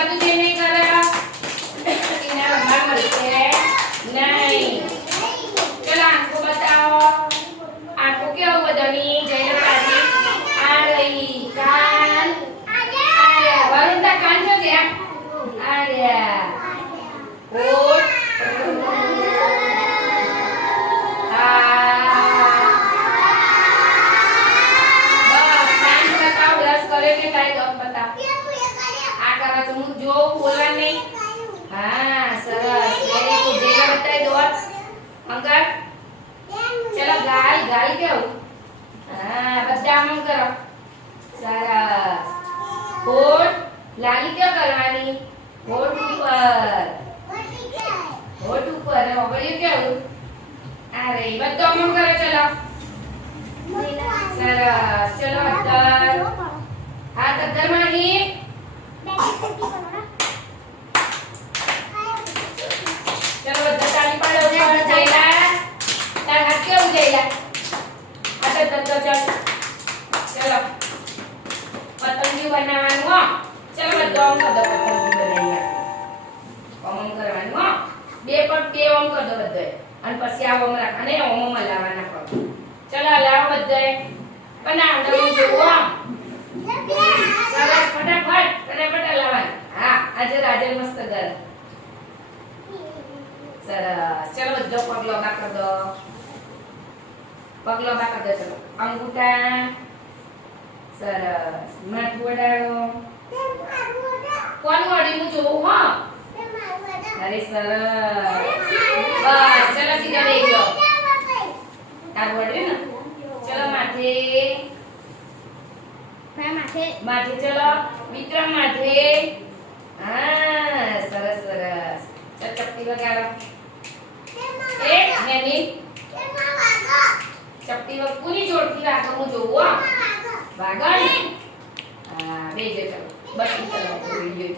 દાદુ જે નહીં કરે એના રમવા મળશે નહીં. ચલો આંખો બતાવો. આંખો કેવું બધાની જઈને પાછી આ રહી કાન વરુણતા કાન જો છે આ રહ્યા ઓટ जो बोला नहीं हाँ सरस वेरी गुड जेला बताई दो अंकल चलो गाल गाल क्या हो हाँ बच्चा हम करो सरस होठ लाली क्या करवानी होठ ऊपर है बड़ी क्या हो अरे बच्चा हम करो चलो सरस चलो अद्दर हाथ अद्दर माही चलो બધા તાળી પાડો ઉપર જઈલા તાર હાથ કેવું જઈલા આ તો ચલ ચલો પતંગી બનાવવાનું હો ચલો બધો ઓમ કર દો પતંગી બનાવીએ ઓમ કરવાનું હો બે પગ બે ઓમ કર દો બધે અને પછી આ ઓમ રાખ અને ઓમ લાવવાના પગ ચલો લાવ બધે બનાવ દો જો સરસ ફટાફટ લાવવાનું હા આજે રાજે મસ્ત કર સરસ ચલો બધો પગલો બા કર દો ચલો અંગૂઠા સરસ માથું વડાડો કોણ વડી હું જોઉં હો અરે સરસ બસ ચલો સીધા બેસી જાઓ તાર વડ્યું ને ચલો માથે माथे चलो विक्रम माथे हाँ सरस सरस चल चपटी वगाड़ो एक नैनी चपटी वग पूरी जोड़ती वागो मु जोवो वागो हाँ भेजे चलो बस चलो वीडियो